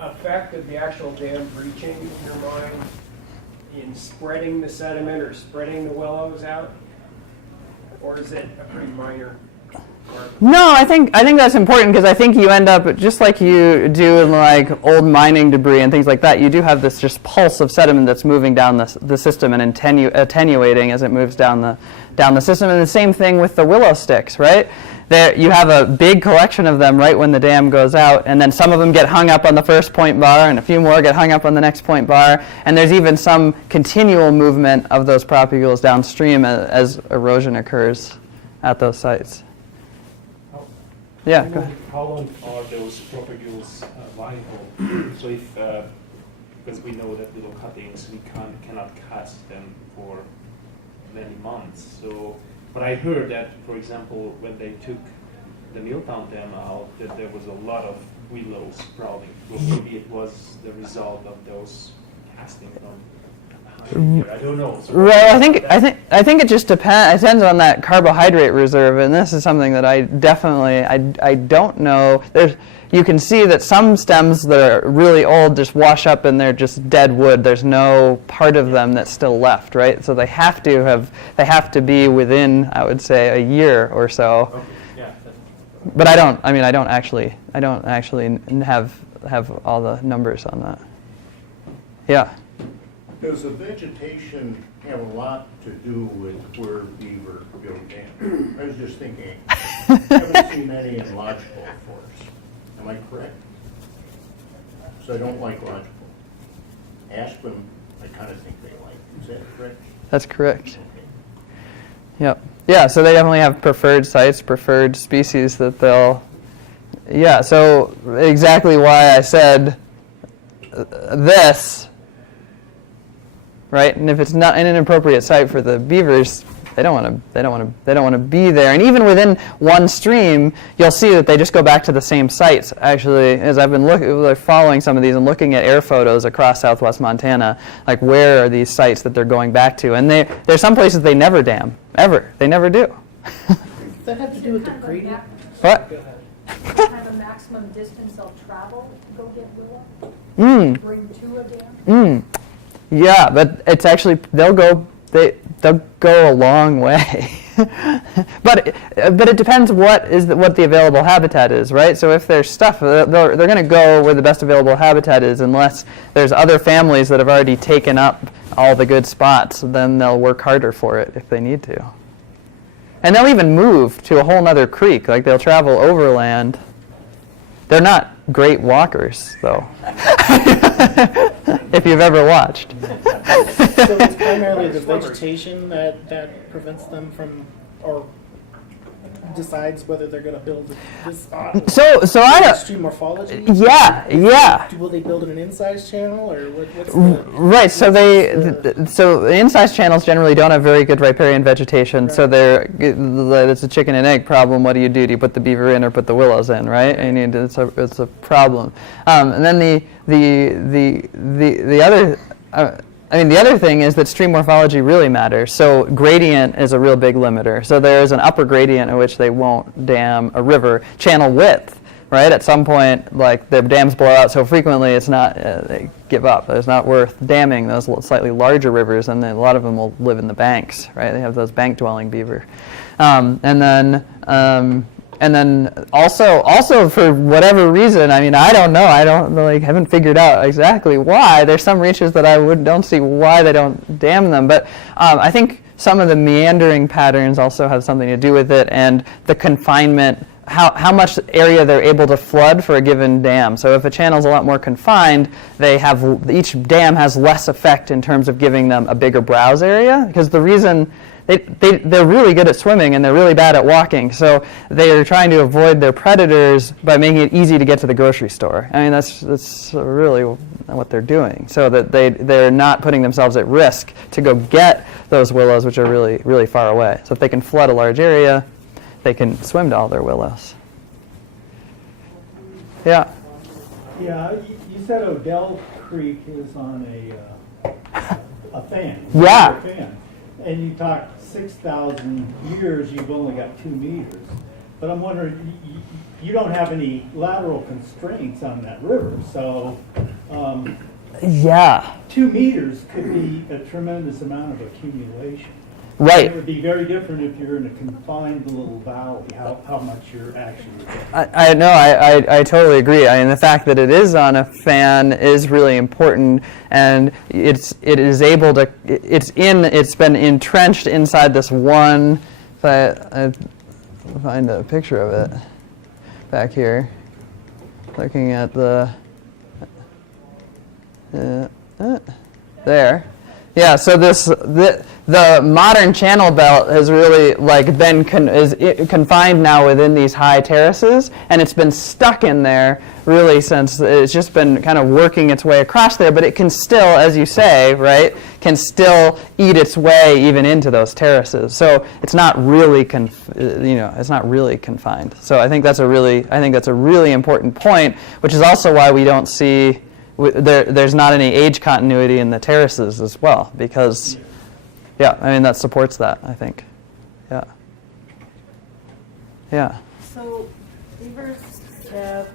effect of the actual dam breaching, in your mind, in spreading the sediment or spreading the willows out? Or is it a pretty minor part? No, I think that's important because I think you end up, just like you do in like old mining debris and things like that, you do have this just pulse of sediment that's moving down the system and attenuating as it moves down the system. And the same thing with the willow sticks, right? There, you have a big collection of them right when the dam goes out, and then some of them get hung up on the first point bar, and a few more get hung up on the next point bar, and there's even some continual movement of those propagules downstream as erosion occurs at those sites. Yeah, go ahead. How long are those propagules viable? So if, because we know that little cuttings, we cannot cast them for many months. So, but I heard that, for example, when they took the Milltown Dam out, that there was a lot of willows sprouting. Well, maybe it was the result of those casting from. I don't know. So right, I think it just depends on that carbohydrate reserve, and this is something that I definitely I don't know. You can see that some stems that are really old just wash up and they're just dead wood. There's no part of them that's still left, right? So they have to be within, I would say, a year or so. okay. Yeah. But I don't actually have all the numbers on that. Yeah. Does the vegetation have a lot to do with where Beaver built dam? I was just thinking, I haven't seen any in lodgepole forests. Am I correct? So I don't like lodgepole. Aspen, I kind of think they like. Is that correct? That's correct. Yep. Yeah, so they definitely have preferred sites, preferred species that they'll... Yeah, so exactly why I said this, right? And if it's not an inappropriate site for the beavers, they don't want to be there. And even within one stream, you'll see that they just go back to the same sites. Actually, as I've been following some of these and looking at air photos across southwest Montana, like where are these sites that they're going back to? And there's some places they never dam, ever. They never do. Does that have to do with the gradient? What? Have a maximum distance they'll travel to go get willow? Bring to a dam? Yeah, but it's actually they'll go a long way. but it depends what the available habitat is, right? So if there's stuff, they're going to go where the best available habitat is, unless there's other families that have already taken up all the good spots. Then they'll work harder for it if they need to. And they'll even move to a whole nother creek. Like they'll travel overland. They're not great walkers, though. If you've ever watched. So it's primarily the vegetation that prevents them from, or decides whether they're going to build this spot? So I don't... Stream morphology? Yeah. Will they build an incised channel, or what's the... Right, so the incised channels generally don't have very good riparian vegetation, right. So it's a chicken and egg problem. What do? You put the beaver in or put the willows in, right? And it's a problem. And then the other... the other thing is that stream morphology really matters. So gradient is a real big limiter. So there's an upper gradient at which they won't dam a river. Channel width, right? At some point, like their dams blow out so frequently, it's not, they give up. It's not worth damming those slightly larger rivers, and then a lot of them will live in the banks, right? They have those bank-dwelling beaver. And then also for whatever reason, I don't know. Haven't figured out exactly why. There's some reaches that I don't see why they don't dam them. But I think some of the meandering patterns also have something to do with it, and the confinement, how much area they're able to flood for a given dam. So if a channel's a lot more confined, each dam has less effect in terms of giving them a bigger browse area, because the reason they're really good at swimming and they're really bad at walking, so they're trying to avoid their predators by making it easy to get to the grocery store. That's really what they're doing, so that they're not putting themselves at risk to go get those willows, which are really, really far away. So if they can flood a large area, they can swim to all their willows. Yeah? Yeah, you said Odell Creek is on a fan. Yeah. A fan. And you talked 6,000 years, you've only got 2 meters. But I'm wondering, you don't have any lateral constraints on that river, so Yeah, 2 meters could be a tremendous amount of accumulation. right. It would be very different if you're in a confined little valley, how much you're actually. I totally agree. I mean, the fact that it is on a fan is really important, and it's been entrenched inside this one. If I find a picture of it back here, looking at the there. Yeah, so the modern channel belt has really been confined now within these high terraces, and it's been stuck in there really since it's just been kind of working its way across there. But it can still, as you say, right, can still eat its way even into those terraces. So it's not really it's not really confined. So I think that's a really important point, which is also why we don't see. There's not any age continuity in the terraces as well, because, yeah, I mean, that supports that, I think. Yeah. Yeah. So beavers have,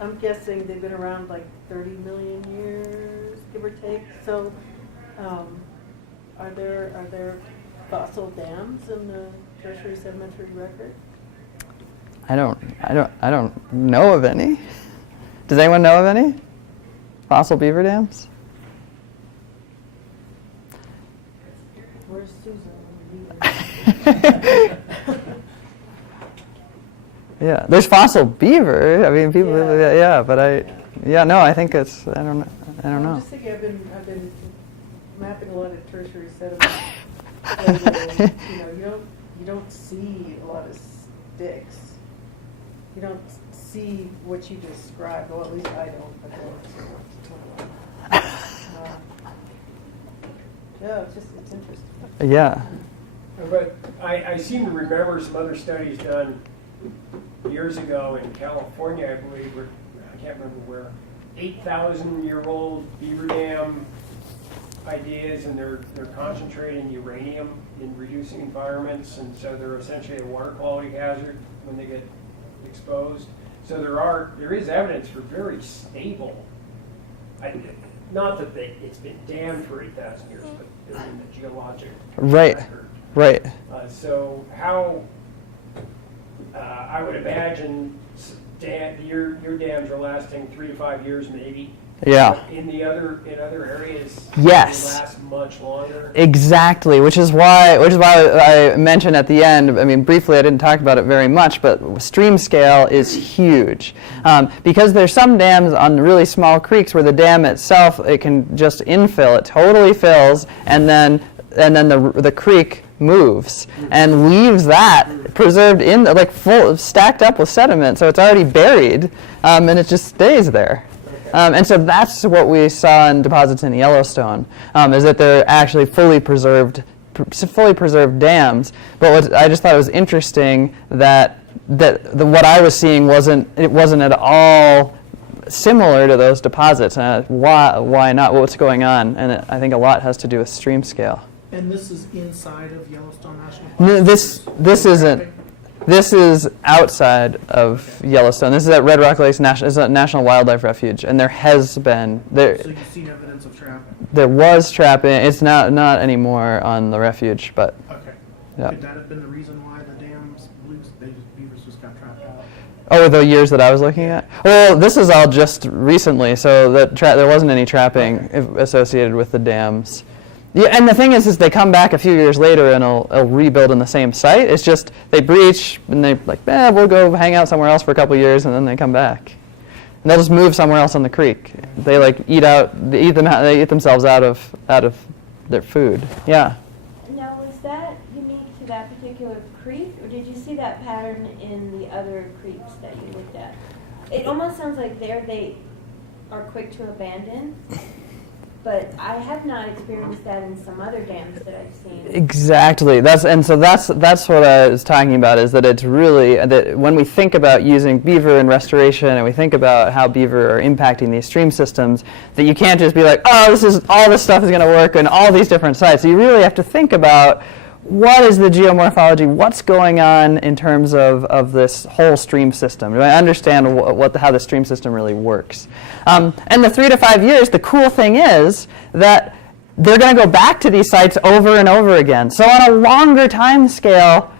I'm guessing they've been around like 30 million years, give or take. So are there fossil dams in the tertiary sedimentary record? I don't know of any. Does anyone know of any? Fossil beaver dams? Where's Susan? Yeah, there's fossil beaver. I mean, people. Yeah. But I think it's. I don't know. I'm just thinking. I've been mapping a lot of tertiary sediment. And, you don't see a lot of sticks. You don't see what you described. Well, at least I don't. Yeah, it's interesting. Yeah. But I seem to remember some other studies done years ago in California, I believe, I can't remember where, 8,000-year-old beaver dam ideas, and they're concentrating uranium in reducing environments, and so they're essentially a water quality hazard when they get exposed. So there is evidence for very stable. Not that it's been dammed for 8,000 years, but they're in the geologic Right. record. Right. So how I would imagine your dams are lasting 3 to 5 years, maybe. Yeah. In other areas, Yes. they last much longer. Exactly, which is why I mentioned at the end. I mean, briefly, I didn't talk about it very much, but stream scale is huge because there's some dams on really small creeks where the dam itself, it can just infill. It totally fills, and then the creek moves and leaves that preserved in full stacked up with sediment, so it's already buried, and it just stays there. And so that's what we saw in deposits in Yellowstone, is that they're actually fully preserved dams. But what I just thought it was interesting that what I was seeing wasn't at all similar to those deposits. Why not? What's going on? And I think a lot has to do with stream scale. And this is inside of Yellowstone National Park? No, this isn't. This is outside of Yellowstone. This is at Red Rock Lakes National Wildlife Refuge, and there has been there. So you've seen evidence of trapping? There was trapping. It's not anymore on the refuge, but Okay. yeah. Could that have been the reason why the dams beavers just got trapped out? Oh, the years that I was looking at. Well, this is all just recently, so there wasn't any trapping associated with the dams. Yeah, and the thing is they come back a few years later and it'll rebuild in the same site. It's just they breach and they're like, we'll go hang out somewhere else for a couple of years, and then they come back. And they'll just move somewhere else on the creek. They eat themselves out of their food. Yeah. Now, was that unique to that particular creek, or did you see that pattern in the other creeks that you looked at? It almost sounds like they are quick to abandon. But I have not experienced that in some other dams that I've seen. Exactly. That's what I was talking about, is that it's really that when we think about using beaver in restoration and we think about how beaver are impacting these stream systems, that you can't just be like, all this stuff is going to work in all these different sites. So you really have to think about what is the geomorphology? What's going on in terms of this whole stream system? Do I understand how the stream system really works? And the 3 to 5 years, the cool thing is that they're going to go back to these sites over and over again. So on a longer time scale,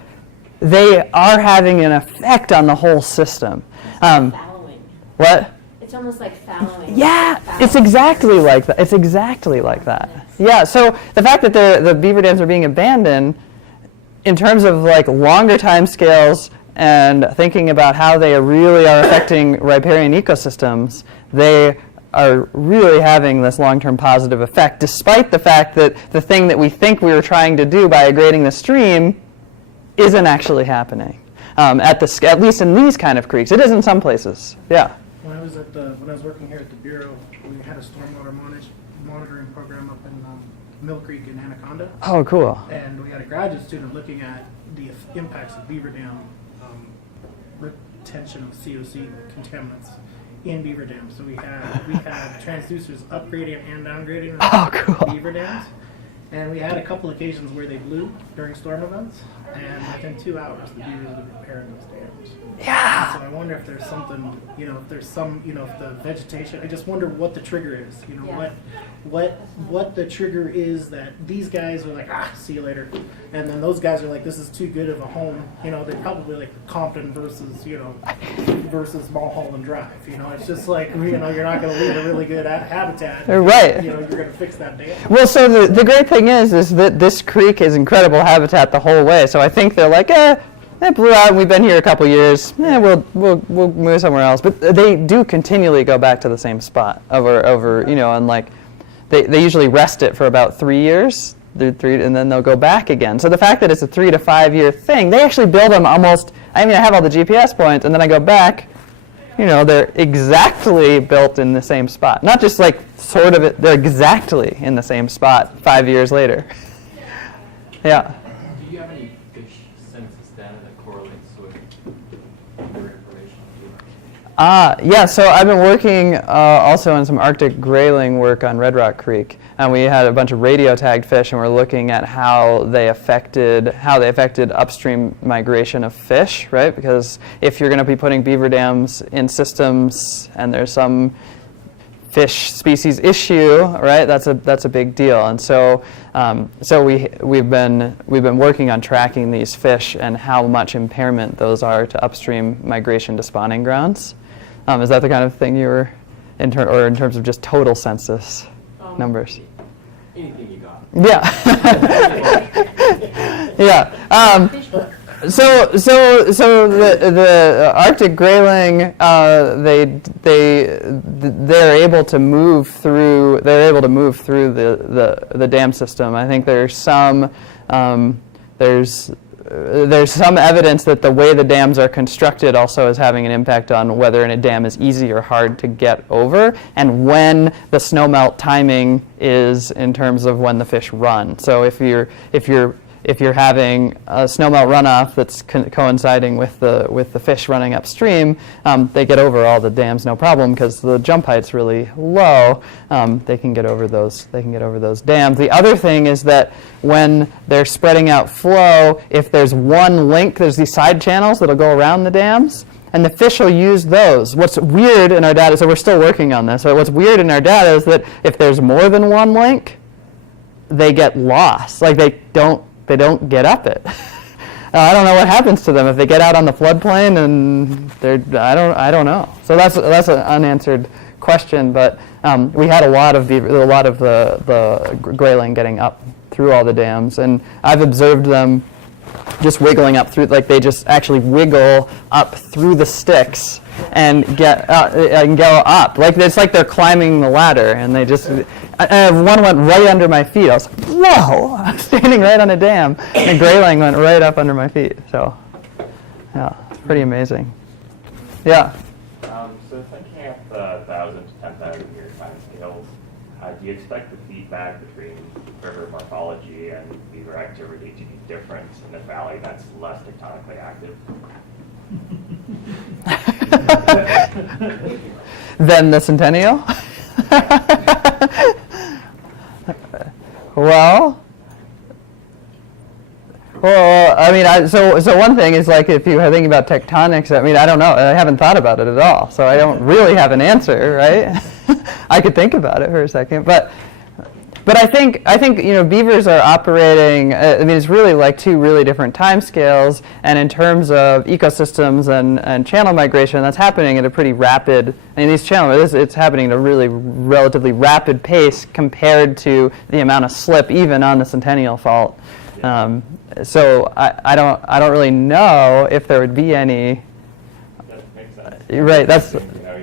they are having an effect on the whole system. Fallowing. What? It's almost like fallowing. Yeah, Fallowing. it's exactly like that. It's exactly like that. Yeah, so the fact that the beaver dams are being abandoned, in terms of like longer time scales and thinking about how they really are affecting riparian ecosystems, they are really having this long-term positive effect, despite the fact that the thing that we think we were trying to do by aggrading the stream isn't actually happening. At least in these kind of creeks. It is in some places. Yeah. When I was working here at the Bureau, we had a stormwater monitoring program up in Mill Creek in Anaconda. Oh, cool. And we had a graduate student looking at the impacts of beaver dam retention of COC contaminants in beaver dams. So we had transducers upgrading and downgrading cool. beaver dams. And we had a couple occasions where they blew during storm events, and within 2 hours the beavers would repair those dams. Yeah. And so I wonder if there's something, if there's some, if the vegetation. I just wonder what the trigger is. Yeah. What the trigger is that these guys are like, see you later, and then those guys are like, this is too good of a home. They're probably like Compton versus Mulholland Drive. It's just like you're not going to leave a really good habitat. Right. You're going to fix that dam. Well, so the great thing is that this creek is incredible habitat the whole way. So I think they're like, it blew out and we've been here a couple years. We'll move somewhere else. But they do continually go back to the same spot over and like they usually rest it for about 3 years, and then they'll go back again. So the fact that it's a 3 to 5 year thing, they actually build them almost. I have all the GPS points, and then I go back. They're exactly built in the same spot. Not just like sort of it, they're exactly in the same spot 5 years later. Yeah. Do you have any fish census data that correlates with your information? Yeah, so I've been working also on some Arctic grayling work on Red Rock Creek. And we had a bunch of radio tagged fish, and we're looking at how they affected upstream migration of fish, right? Because if you're going to be putting beaver dams in systems and there's some fish species issue, right? That's a big deal. And so we've been working on tracking these fish and how much impairment those are to upstream migration to spawning grounds. Is that the kind of thing you were in terms of just total census numbers? Anything you got. Yeah. Yeah. So the Arctic grayling, they're able to move through. They're able to move through the dam system. I think there's some evidence that the way the dams are constructed also is having an impact on whether a dam is easy or hard to get over, and when the snowmelt timing is in terms of when the fish run. So if you're having a snowmelt runoff that's coinciding with the fish running upstream, they get over all the dams no problem because the jump height's really low. They can get over those dams. The other thing is that when they're spreading out flow, if there's one link, there's these side channels that'll go around the dams, and the fish will use those. What's weird in our data, so we're still working on this, but what's weird in our data is that if there's more than one link, they get lost. Like they don't get up it. I don't know what happens to them if they get out on the floodplain, and I don't know. So that's an unanswered question. But we had a lot of the grayling getting up through all the dams, and I've observed them just wiggling up through. Like they just actually wiggle up through the sticks and and go up. Like it's like they're climbing the ladder, and they just. One went right under my feet. I was like, whoa! I'm standing right on a dam, and a grayling went right up under my feet. So, yeah, it's pretty amazing. Yeah. So thinking of the 1,000 to 10,000 year time scales, do you expect the feedback between river morphology and beaver activity to be different in a valley that's less tectonically active? Then the Centennial? Well, Well, I mean, so one thing is like if you are thinking about tectonics, I mean, I don't know. I haven't thought about it at all, so I don't really have an answer, right? I could think about it for a second, but I think beavers are operating. I mean, it's really like two really different time scales, and in terms of ecosystems and channel migration, that's happening at a pretty rapid. I mean, these channels, it's happening at a really relatively rapid pace compared to the amount of slip even on the Centennial Fault. So I don't really know if there would be any. That makes sense. Right. That's. You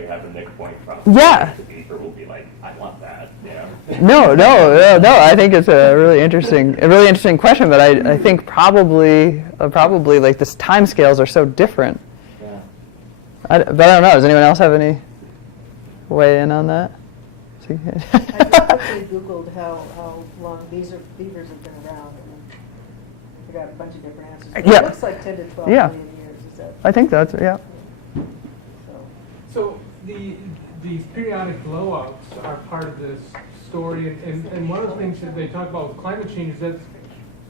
have a Nick point from. Yeah. The beaver will be like, I want that. Yeah. No. I think it's a really interesting question, but I think probably like this time scales are so different. Yeah. But I don't know. Does anyone else have any weigh in on that? I just quickly Googled how long beavers have been around, and I got a bunch of different answers. But Yeah. It looks like 10 to 12 Yeah. million years. Is that I think that's yeah. so? So these periodic blowouts are part of this story, and one of the things that they talk about with climate change is that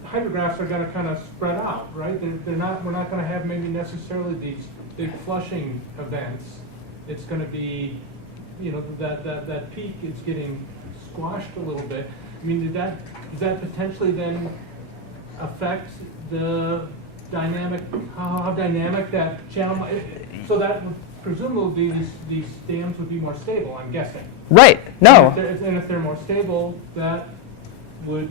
hydrographs are going to kind of spread out, right? We're not going to have maybe necessarily these big flushing events. It's going to be, that peak is getting squashed a little bit. I mean, does that potentially then affect the dynamic, how dynamic that channel, so that would presumably these dams would be more stable, I'm guessing. Right. No. And if they're more stable, that would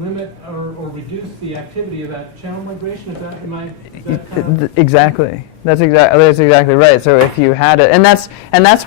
limit or reduce the activity of that channel migration. Is that kind of Exactly. That's exactly right. So if you had it, and that's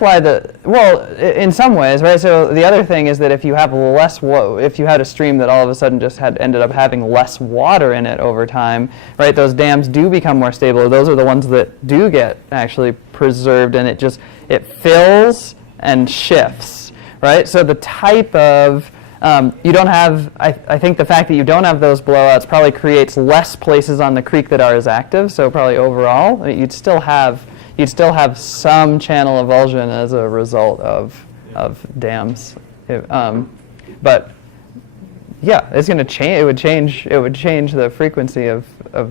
why in some ways, right? So the other thing is that if you have if you had a stream that all of a sudden just ended up having less water in it over time, right? Those dams do become more stable. Those are the ones that do get actually preserved, and it fills and shifts, right? So the type of you don't have, I think the fact that you don't have those blowouts probably creates less places on the creek that are as active, so probably overall, you'd still have some channel avulsion as a result of dams. But yeah, it's going to change. It would change the frequency of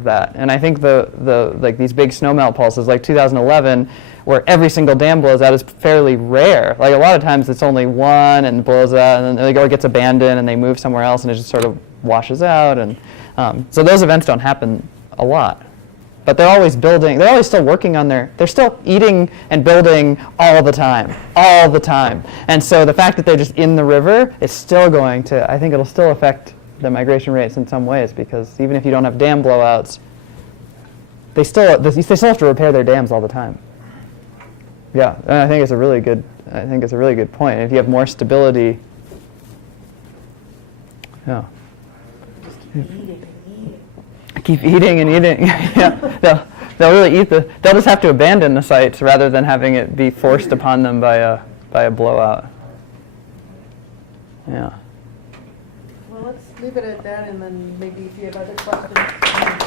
that. And I think the like these big snowmelt pulses, like 2011, where every single dam blows out, is fairly rare. Like a lot of times, it's only one and blows out, and then it gets abandoned, and they move somewhere else, and it just sort of washes out. And so those events don't happen a lot. But they're always building. They're always still working on they're still eating and building all the time. And so the fact that they're just in the river is still going to, I think it'll still affect the migration rates in some ways, because even if you don't have dam blowouts, they still have to repair their dams all the time. Yeah, and I think it's a really good point. If you have more stability, yeah. Just keep eating and eating. Keep eating and eating. Yeah, they'll really eat they'll just have to abandon the sites rather than having it be forced upon them by a blowout. Yeah. Well, let's leave it at that, and then maybe if you have other questions.